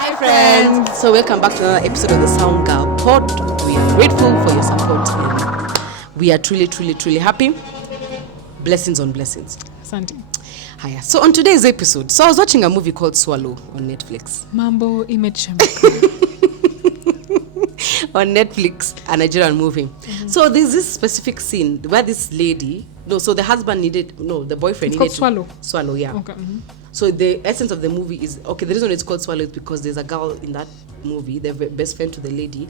Hi friends! So welcome back to another episode of the Sound Girl Pod. We are grateful for your support and we are truly happy. Blessings on blessings. Asante. Hiya. So on today's episode, I was watching a movie called Swallow on Netflix. Mambo image On Netflix, a Nigerian movie. Mm-hmm. So there's this specific scene where this lady, the husband the boyfriend it's needed Swallow. Swallow, yeah. Okay. Mm-hmm. So the essence of the movie is, the reason it's called Swallow is because there's a girl in that movie, the best friend to the lady,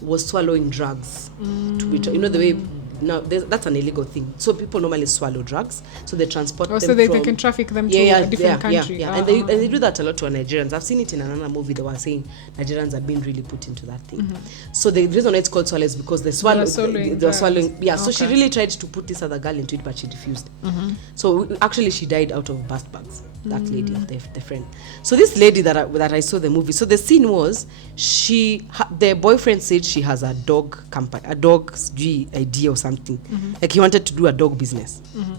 was swallowing drugs. To which, the way, now that's an illegal thing. So people normally swallow drugs, so they transport them so they can traffic them to a different country. Yeah. And they do that a lot to Nigerians. I've seen it in another movie. They were saying Nigerians are being really put into that thing. Mm-hmm. So the reason why it's called Swallow is because they were swallowing. Yeah, so she really tried to put this other girl into it, but she refused. Mm-hmm. So actually she died out of burst bags. That lady, the friend. So this lady that I saw the movie. So the scene was the boyfriend said she has a dog company, a dog's idea or something. Mm-hmm. Like he wanted to do a dog business. Mm-hmm.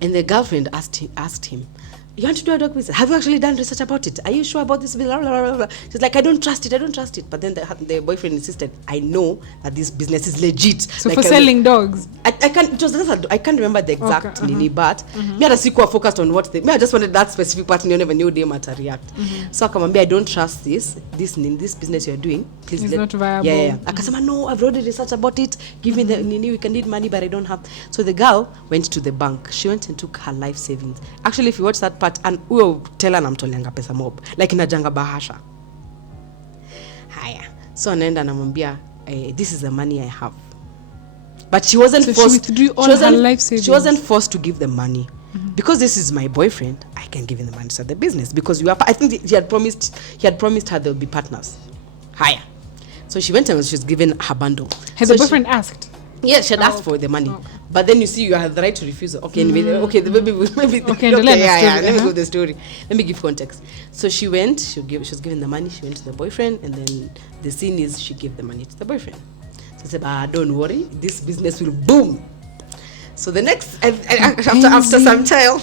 And the girlfriend asked him, you want to do a dog business? Have you actually done research about it? Are you sure about this? Blah, blah, blah, blah. She's like, I don't trust it. But then the boyfriend insisted, I know that this business is legit. So like, for selling dogs? I can't remember the exact nini, but me and Siko focused on I just wanted that specific part and you never knew they might react. So I don't trust this business you're doing. Please it's not viable. Yeah. Akasema, no, I've already researched about it. Give me the nini, we can need money, but I don't have. So the girl went to the bank. She went and took her life savings. Actually, if you watch that part, and we'll tell her namtolianga pesa mob like inajanga bahasha. Haya. So anaenda namwambia, this is the money I have. But she wasn't forced. She wasn't forced to give the money. Because this is my boyfriend, I can give him the money to start the business. Because I think he had promised her they'll be partners. Haya. So she went and she's given her bundle. Has the boyfriend asked? Yes, she had asked for the money. Okay. But then you see, you have the right to refuse it. Okay, the baby maybe. Let me go with the story. Let me give context. So she went, she was given the money, she went to the boyfriend, and then the scene is she gave the money to the boyfriend. So she said, don't worry, this business will boom. So the next, after some time,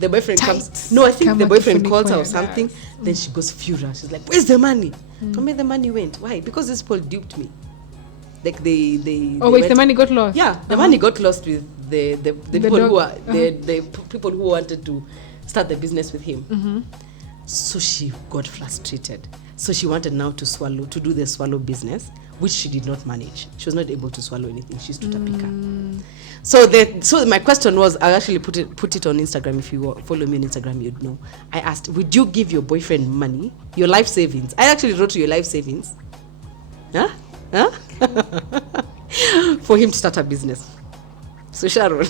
the boyfriend comes. No, I think the boyfriend calls her or something. Then she goes furious. She's like, where's the money? Tell me the money went. Why? Because this people duped me. Like the money got lost. Yeah, the money got lost with the people who are the people who wanted to start the business with him. Mm-hmm. So she got frustrated. So she wanted now to do the swallow business, which she did not manage. She was not able to swallow anything. She's tutapika. So my question was, I actually put it on Instagram. If you follow me on Instagram, you'd know. I asked, would you give your boyfriend money, your life savings? I actually wrote to your life savings. Huh? For him to start a business. So Sharon,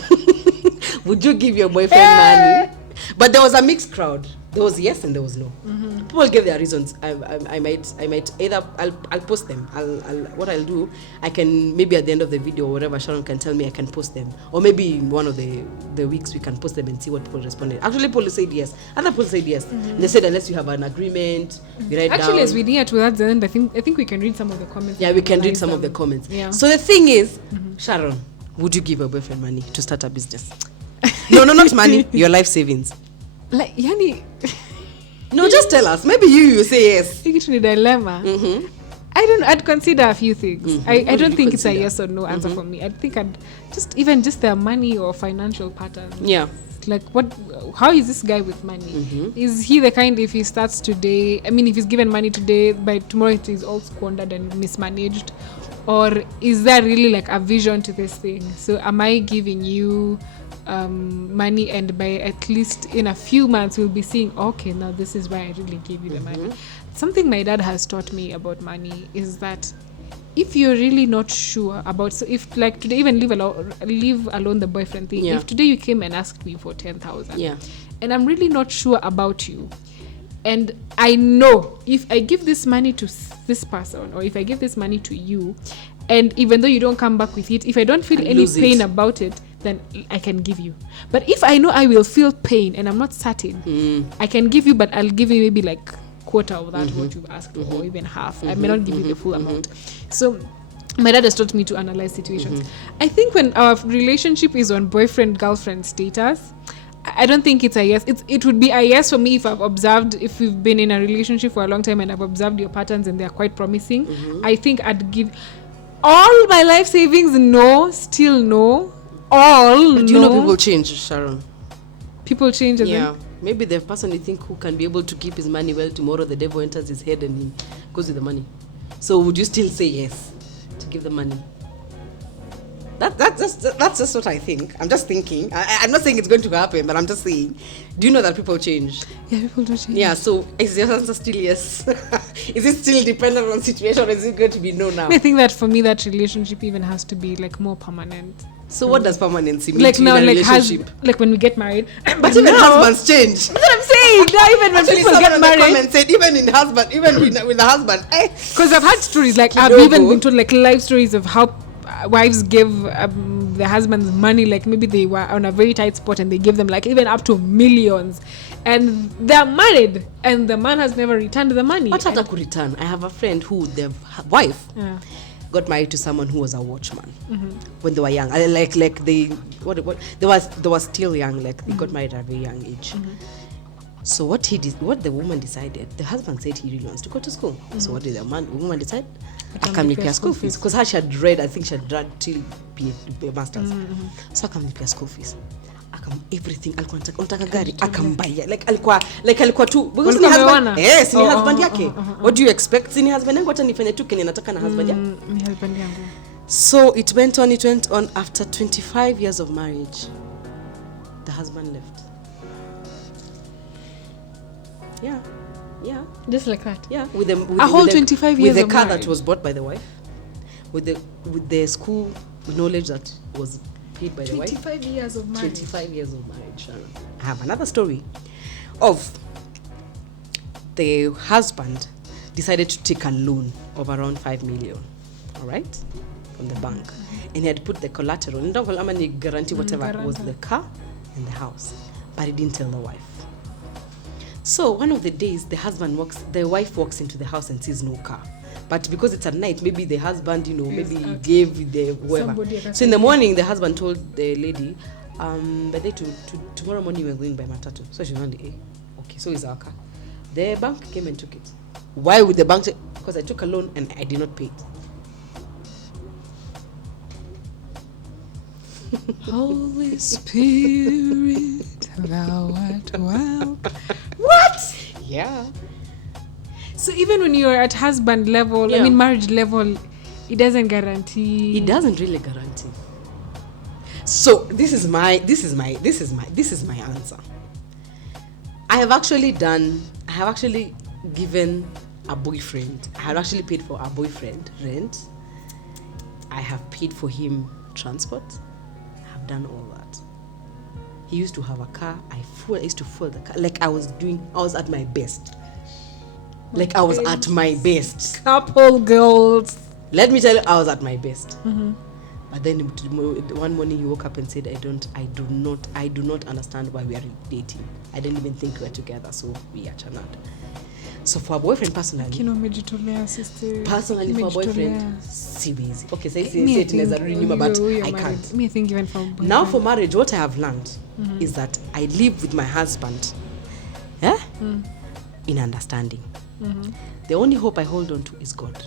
would you give your boyfriend money? But there was a mixed crowd. There was yes and there was no. Mm-hmm. People gave their reasons. I might either I'll post them. What I'll do, I can maybe at the end of the video or whatever Sharon can tell me, I can post them. Or maybe in one of the weeks we can post them and see what people responded. Actually, people said yes. Other people said yes. Mm-hmm. They said unless you have an agreement, you write actually down. As we near to that end, I think we can read some of the comments. Yeah, we can read some of the comments. Yeah. So the thing is, Sharon, would you give your boyfriend money to start a business? No, not money. Your life savings. Like yani. No, just tell us. Maybe you say yes. It's a dilemma. Mm-hmm. I'd consider a few things. Mm-hmm. I don't think it's a yes or no answer for me. I think I'd just their money or financial pattern. Yeah. Like how is this guy with money? Mm-hmm. Is he the kind, if he starts today, if he's given money today, by tomorrow it is all squandered and mismanaged? Or is there really like a vision to this thing? So am I giving you money, and by at least in a few months we'll be seeing, okay, now this is why I really gave you the money. Something my dad has taught me about money is that if you're really not sure about, so if like today, even leave alone the boyfriend thing, if today you came and asked me for 10,000 and I'm really not sure about you, and I know if I give this money to this person, or if I give this money to you, and even though you don't come back with it, if I don't feel any pain about it, then I can give you. But if I know I will feel pain and I'm not certain, I can give you, but I'll give you maybe like quarter of that, what you've asked for, or even half. I may not give you the full amount. So my dad has taught me to analyze situations. I think when our relationship is on boyfriend-girlfriend status, I don't think it's a yes. It would be a yes for me if we've been in a relationship for a long time and I've observed your patterns and they're quite promising. I think I'd give all my life savings. No, still no. All. But do you know people change, Sharon? People change. Yeah. Maybe the person you think who can be able to keep his money well, tomorrow the devil enters his head and he goes with the money. So would you still say yes to give the money? That's just what I think. I'm just thinking. I'm not saying it's going to happen, but I'm just saying. Do you know that people change? Yeah, people do change. Yeah, so is your answer still yes? Is it still dependent on situation, or is it going to be no now? I think that for me, that relationship even has to be like more permanent. So what does permanency mean like to now, in a like relationship? like when we get married. But even husbands change. That's what I'm saying. Now even when people get married, said even with the husband, because I've had stories like I've even been told like life stories of how wives give the husbands money, like maybe they were on a very tight spot and they give them like even up to millions, and they're married and the man has never returned the money. What had to return? I have a friend who the wife got married to someone who was a watchman when they were young. Like they were still young. Like they got married at a very young age. So what the woman decided, the husband said he really wants to go to school. So what did the woman decide? I can repay school fees. Because she had read, I think she had read till masters. So I can repay school fees. Everything alikuwa nataka gari akambaya like alikuwa tu because ni husband ni husband yake. What do you expect? Ni husband yangu hata nifanye tu kenye nataka na husband yake. Ni husband yangu. So it went on after 25 years of marriage. The husband left. Yeah. Just like that. Yeah, with a whole 25 years with the of car marriage. that was bought by the wife, with the school knowledge that was paid by the wife. 25 years of marriage. 25 years of marriage. I have another story of the husband decided to take a loan of around 5 million, all right, from the bank, and he had put the collateral, guarantee whatever was the car and the house, but he didn't tell the wife. So one of the days, the wife walks into the house and sees no car. But because it's at night, maybe the husband, maybe he gave the whoever. So in the morning, the husband told the lady, but tomorrow morning we're going by matatu. So she's on the okay, so it's our car. The bank came and took it. Why would the bank say? Because I took a loan and I did not pay it. Holy Spirit, thou art welcome. What? Yeah. So even when you're at husband level, marriage level, it doesn't guarantee. It doesn't really guarantee. So this is my answer. I have actually given a boyfriend. I have actually paid for a boyfriend rent. I have paid for him transport. I have done all that. He used to have a car. I used to fuel the car. Like I was at my best. Like I was at my best. Couple girls. Let me tell you, I was at my best. But then one morning he woke up and said, I do not understand why we are dating. I didn't even think we were together, so we are chanad. So for a boyfriend personally, for a boyfriend, si busy. Okay, say it as a renewal, but I can't. Me think even for boyfriend. Now for marriage, what I have learned is that I live with my husband, in understanding. The only hope I hold on to is God.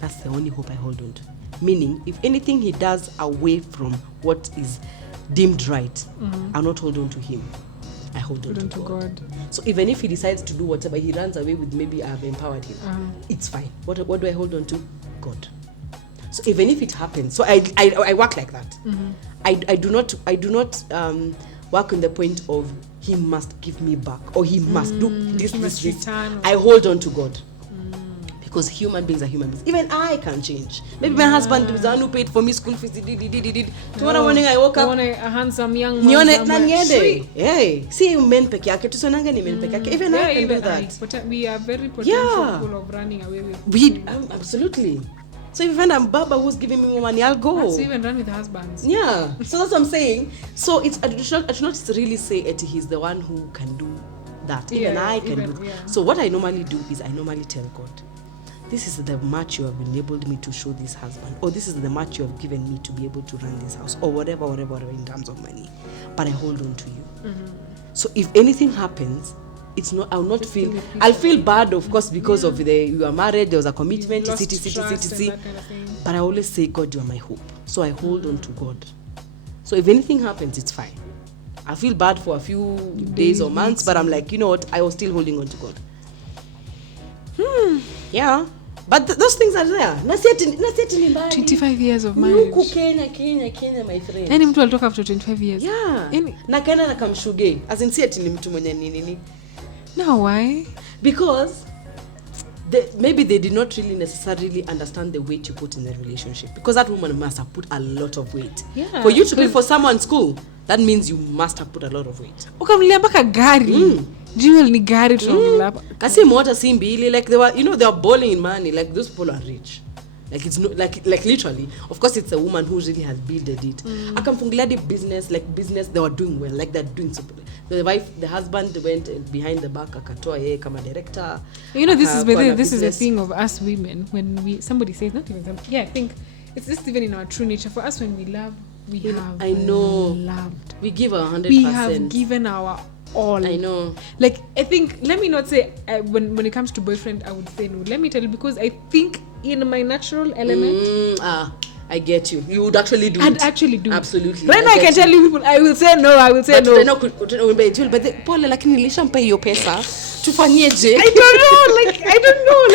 That's the only hope I hold on to. Meaning, if anything he does away from what is deemed right, I'll not hold on to him. I hold on to God. So even if he decides to do whatever, he runs away with maybe I've empowered him, it's fine. What do I hold on to? God. So even if it happens, so I work like that. I do not work on the point of he must give me back or he must do this. I hold on to God. Because human beings are human beings. Even I can change. Maybe my husband was the one who paid for me school fees. Tomorrow morning I woke up. A handsome young man. Hey, see men peke yake. Tusonanga ni men peke yake. Even I can do that. We are very potential of running away with. Absolutely. So if I'm Baba who's giving me more money, I'll go. Let's even run with husbands. Yeah. So that's what I'm saying. So I should not really say Eti he's the one who can do that. Even I can do. Yeah. So what I normally do is I normally tell God, this is the much you have enabled me to show this husband, or this is the much you have given me to be able to run this house, or whatever in terms of money, but I hold on to you. So if anything happens, it's not, I'll not feel, I'll feel bad, of course, because of you are married, there was a commitment, but I always say, God, you are my hope. So I hold on to God. So if anything happens, it's fine. I feel bad for a few days or months, but I'm like, you know what, I was still holding on to God. Yeah. But those things are there. 25 years of marriage. Kenya, my friend. Any mtu alitoka after 25 years. Yeah. Na Kenya na kamshuge. As in, si ati ni mtu mwenye nini. No, why? Because maybe they did not really necessarily understand the weight you put in the relationship. Because that woman must have put a lot of weight. Yeah. For you to pay for someone's school, that means you must have put a lot of weight. Ukamlia mpaka gari. Jewel ni gari tunaongelea hapa. Kasi moja si mbili, like they were balling in money, like those people are rich. Like it's not like literally, of course it's a woman who really has builded it. Akamfungulia the business they were doing well, like they're doing super. The husband went behind the back, akatoa yeye kama director. You know, this is a thing of us women, when somebody says, not even somebody, I think it's just even in our true nature. For us, when we love, we have loved. We give 100%. We have given our all. I know. Like, I think, let me not say when it comes to boyfriend, I would say no. Let me tell you, because I think in my natural element, I get you. You would actually do I'd actually do. Absolutely. Right now I can tell you people, I will say no. But pole lakini nilishampa hiyo pesa. Tufanyeje? I don't know.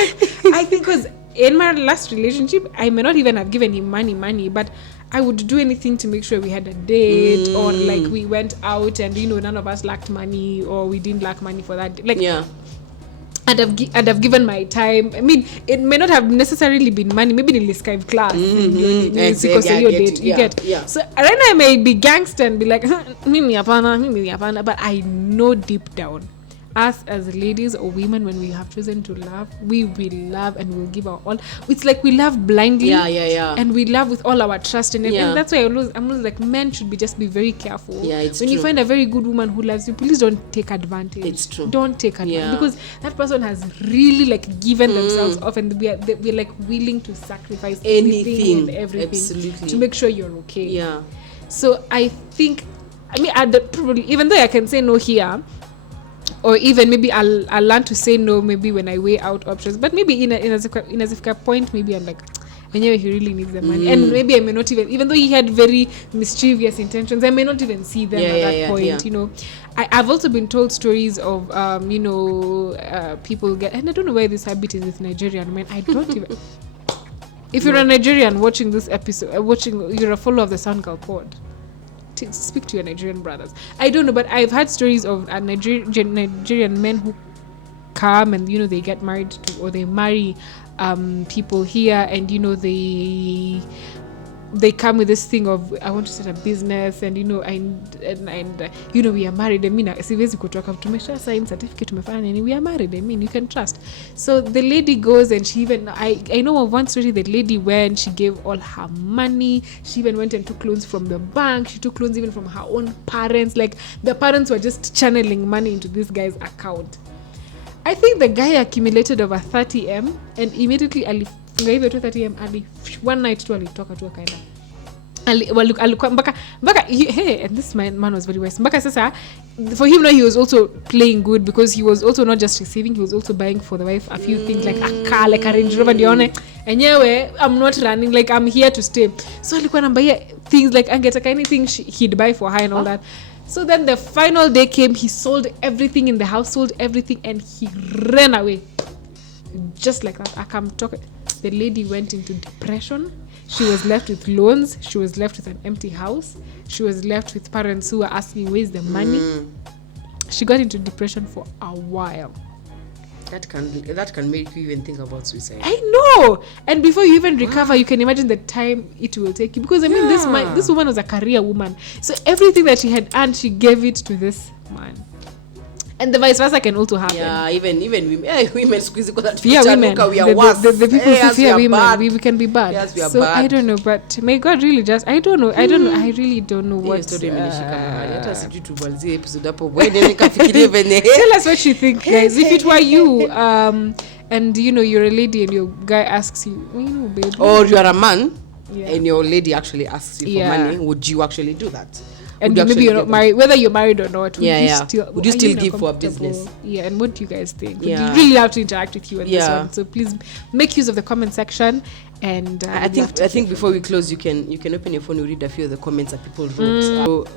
I think because in my last relationship, I may not even have given him money, but I would do anything to make sure we had a date or like we went out and, you know, none of us lacked money or we didn't lack money for that. Like, yeah. I'd have given my time. I mean, it may not have necessarily been money. Maybe niliskive class. Because your date. You get. Yeah. So right now I may be gangster and be like, mimi hapana. But I know deep down, us as ladies or women, when we have chosen to love, we will love and we'll give our all. It's like we love blindly. Yeah. And we love with all our trust in it. Yeah. And that's why I'm always like, men should just be very careful. Yeah, it's when true. You find a very good woman who loves you, please don't take advantage. It's true. Don't take advantage because that person has really like given themselves off, and we're like willing to sacrifice anything and everything to make sure you're okay. Yeah. So I think, I mean, probably, even though I can say no here, or even maybe I'll learn to say no maybe when I weigh out options, but maybe in a point, maybe I'm like, anyway, he really needs the money, and maybe I may not even though he had very mischievous intentions, I may not even see them at that point. You know, I've also been told stories of people get, and I don't know where this habit is with Nigerian men. I don't even. If you're a Nigerian watching this episode, you're a follower of the Soundgirl Pod. Speak to your Nigerian brothers. I don't know, but I've had stories of Nigerian men who come and, you know, they get married to, or they marry people here, and, you know, they come with this thing of, I want to start a business, and, you know, and you know, we are married. I mean, siwezi kutoka, tumesha sign certificate, tumefanya nini, we are married. I mean, you can trust. So the lady goes, and she even, I know of one story, the lady went, she gave all her money, she even went and took loans from the bank, she took loans even from her own parents, like the parents were just channeling money into this guy's account. I think the guy accumulated over 30M, and immediately ngaive tu 30M one night tu alitoka tu akaenda alikuwa mpaka hey, and this man was very wise mpaka sasa. For him now, he was also playing good because he was also not just receiving, he was also buying for the wife a few things like a car, like a Range Rover. Dione enyewe, I'm not running, like I'm here to stay. So alikuwa anambia things like angetaka anything he'd buy for her and all that. So then the final day came, he sold everything in the house, sold everything, and he ran away. Just like that. I come talk. The lady went into depression. She was left with loans. She was left with an empty house. She was left with parents who were asking, where's the money? She got into depression for a while. That can make you even think about suicide. I know. And before you even recover, you can imagine the time it will take you. Because I mean, this woman was a career woman. So everything that she had earned, she gave it to this man. And the vice versa can also happen. Yeah, even women squeeze because women. We are worse. The people who fear women, we can be bad. Yes, we are so bad. I don't know, but may God really just, I don't know. I really don't know what. Tell us what you think, guys. If it were you, and you're a lady and your guy asks you, babe, or you are a man and your lady actually asks you for money, would you actually do that? And maybe you're not married, whether you're married or not, would you still give for a business? Yeah, and what do you guys think? We really have to interact with you on this one, so please make use of the comment section. And I think before we close, you can open your phone and read a few of the comments that people wrote.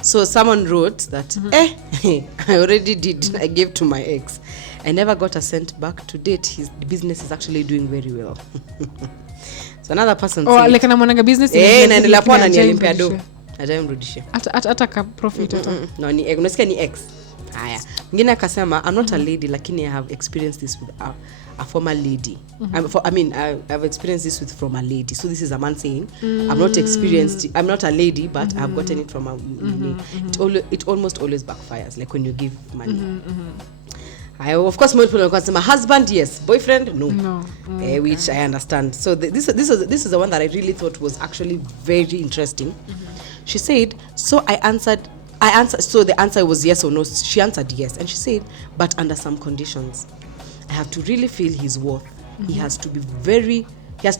So someone wrote that I already did. I gave to my ex. I never got a cent back. To date, his business is actually doing very well. So another person said, like anamwanga business na nilipona nilimpea do ajamrudishia hata ka profit hata no ni unasikia ni ex. Haya, mwingine akasema, I'm not a lady, lakini I have experienced this with a former lady. I've experienced this from a lady. So this is a man saying, I'm not a lady, but I've gotten it from a it almost always backfires, like when you give money. Of course, most people can say, my husband, yes. Boyfriend, no. Which I understand. So this is the one that I really thought was actually very interesting. She said, so I answered, so the answer was yes or no. She answered yes. And she said, but under some conditions. I have to really feel his worth. He has to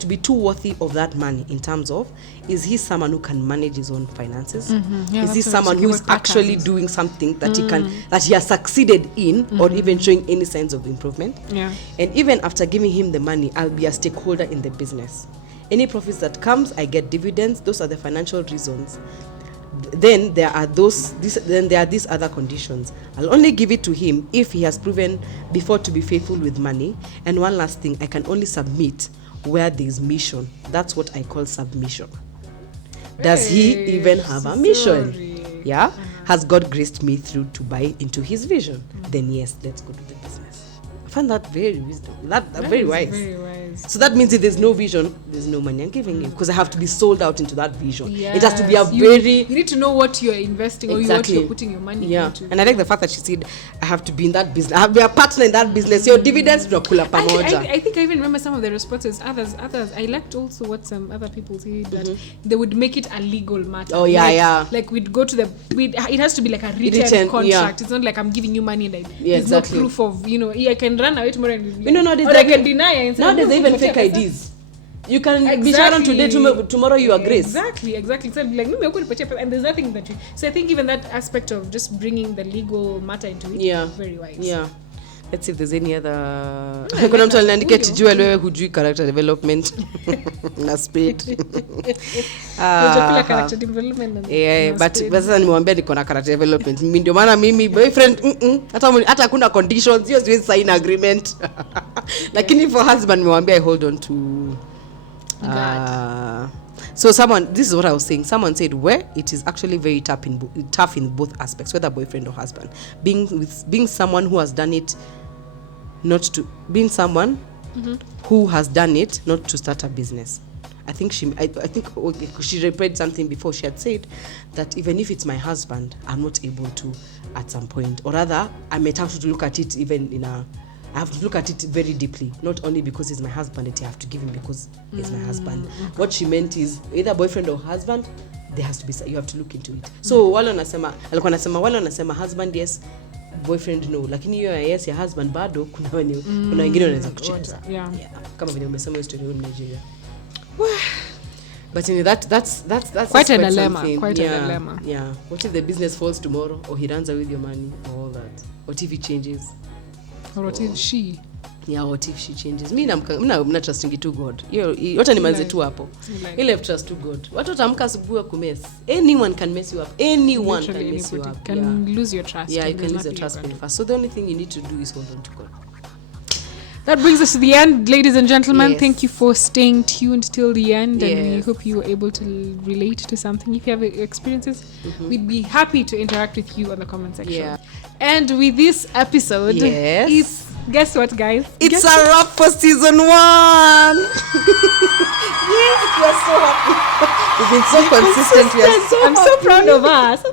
be too worthy of that money, in terms of, is he someone who can manage his own finances? Is he someone who is actually doing something that he has succeeded in, or even showing any signs of improvement? And even after giving him the money, I'll be a stakeholder in the business. Any profits that comes, I get dividends. Those are the financial reasons. Then there are these other conditions. I'll only give it to him if he has proven before to be faithful with money. And one last thing, I can only submit where there is mission. That's what I call submission. Does he even have a mission? Yeah? Has God graced me through to buy into his vision? Then yes, let's go to the business. I find that very wisdom. That very wise. Very wise. So that means if there's no vision, there's no money I'm giving him, because I have to be sold out into that vision. Yes. It has to be you need to know what you're investing, or what you're putting your money into. And I like the fact that she said, I have to be in that business. I have to be a partner in that business. Your dividends kula pamoja. I think I even remember some of the responses. Others. I liked also what some other people said, that they would make it a legal matter. Oh yeah, Like we'd go to it has to be like a written contract. Yeah. It's not like I'm giving you money and there's no proof of, I can run away tomorrow and I can deny it. Nowadays they even fake IDs. You can be Sharon today, tomorrow you are Grace. Exactly. So like, and there's nothing that so I think even that aspect of just bringing the legal matter into it, very wise. Yeah. Let's see if there's any other. Kuna mtu aliniandikia tijua wewe hujui character development na speed. Character development. But sasa nimwambia niko na character development. Mimi ndio maana mimi boyfriend hata hakuna conditions, hiyo siwezi sign agreement. Lakini for husband nimwambia I hold on to God. So this is what I was saying. Someone said where it is actually very tough in both aspects, whether boyfriend or husband. Being someone who has done it, who has done it not to start a business. I think she read something before. She had said that even if it's my husband, I'm not able to at some point, or rather I might have to look at it I have to look at it very deeply, not only because he's my husband, I have to give him because he's my husband. What she meant is either boyfriend or husband, there has to be, you have to look into it. So wale wanasema husband yes, boyfriend no, lakini hiyo yes ya husband bado kuna wengine wanaweza kucheza. Yeah. Kama vile umesema hiyo story in Nigeria. But that's quite a dilemma. Quite a dilemma. Yeah. What if the business falls tomorrow, or he runs away with your money, or all that? What if he changes? Or what if she? Yeah, what if she changes? Mna trusting to God. Yote ni manze tu hapo. Ile trust to God. Watu watamka asubuhi kumess. Anyone can mess you up. Anyone can mess you up. Can lose your trust. Yeah, you can lose your trust very fast. So the only thing you need to do is hold on to God. That brings us to the end, ladies and gentlemen. Yes. Thank you for staying tuned till the end, and we hope you were able to relate to something. If you have experiences, we'd be happy to interact with you on the comment section. Yeah. And with this episode, guess what, guys? It's a wrap for season 1. Yes, we're so happy. We've been so consistent. I'm so proud of us.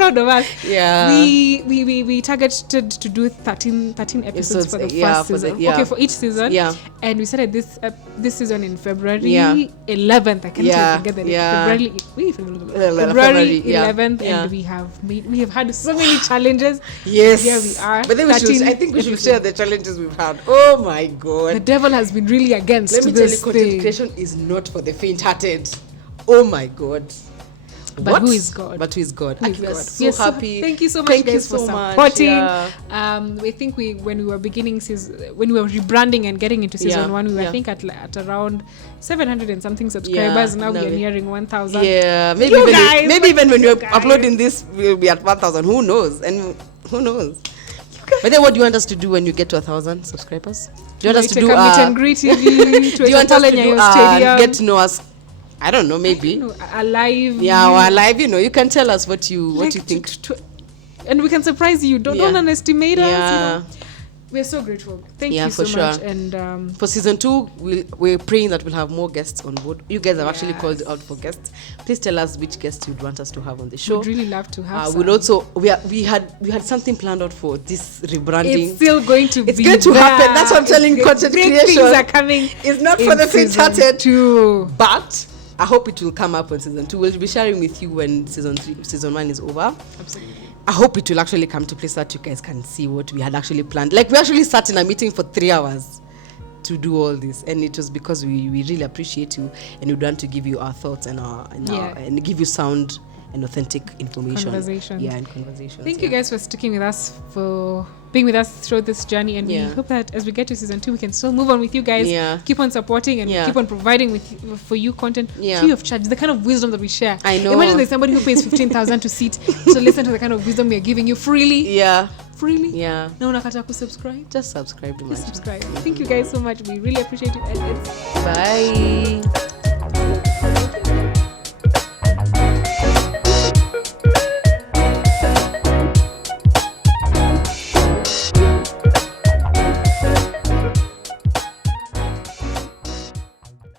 proud of us. Yeah. We targeted to do 13 episodes for the first season. Okay, for each season. Yeah. And we started this season in February 11th. I can't even forget the date. February 11th, and we have had so many challenges. Yes. Here we are. But then I think we should share the challenges we've had. Oh my God. The devil has been really against this. Let me tell you, content creation is not for the faint-hearted. Oh my God. But who is God? But who is God? Who is we are God? so happy. Thank you so much, guys, for supporting. Yeah. We think when we were beginning when we were rebranding and getting into season 1, we were I think at around 700 and something subscribers. Now we are nearing 1,000. Yeah, maybe even when you're uploading this, we'll be at 1,000. Who knows? And who knows? But then, what do you want us to do when you get to 1,000 subscribers? Do you want us to do meet and greet? Do you want us to do get to know us? I don't know, maybe alive. Yeah, or alive. You can tell us what you think, and we can surprise you. Don't underestimate us. Yeah. We're so grateful. Thank you so much. And for season 2, we're praying that we'll have more guests on board. You guys have actually called out for guests. Please tell us which guests you'd want us to have on the show. We'd really love to have. We'll also we had something planned out for this rebranding. It's still going to it's going to happen. That's what I'm telling you. Content creation. Things are coming. It's not for the faint-hearted too. But I hope it will come up on season 2. We'll be sharing with you when season 1 is over. Absolutely. I hope it will actually come to place that you guys can see what we had actually planned. Like, we actually sat in a meeting for 3 hours to do all this, and it was because we really appreciate you, and we want to give you our thoughts and give you sound and authentic information. Conversations. Thank you guys for sticking with us, for being with us through this journey, and we hope that as we get to season 2, we can still move on with you guys. Keep on supporting and keep on providing for you content free of charge. The kind of wisdom that we share. I know. Imagine there's somebody who pays 15,000 to sit, so listen to the kind of wisdom we are giving you freely. Freely. Yeah. No, unakata subscribe. Just subscribe. Thank you guys so much. We really appreciate you. Bye.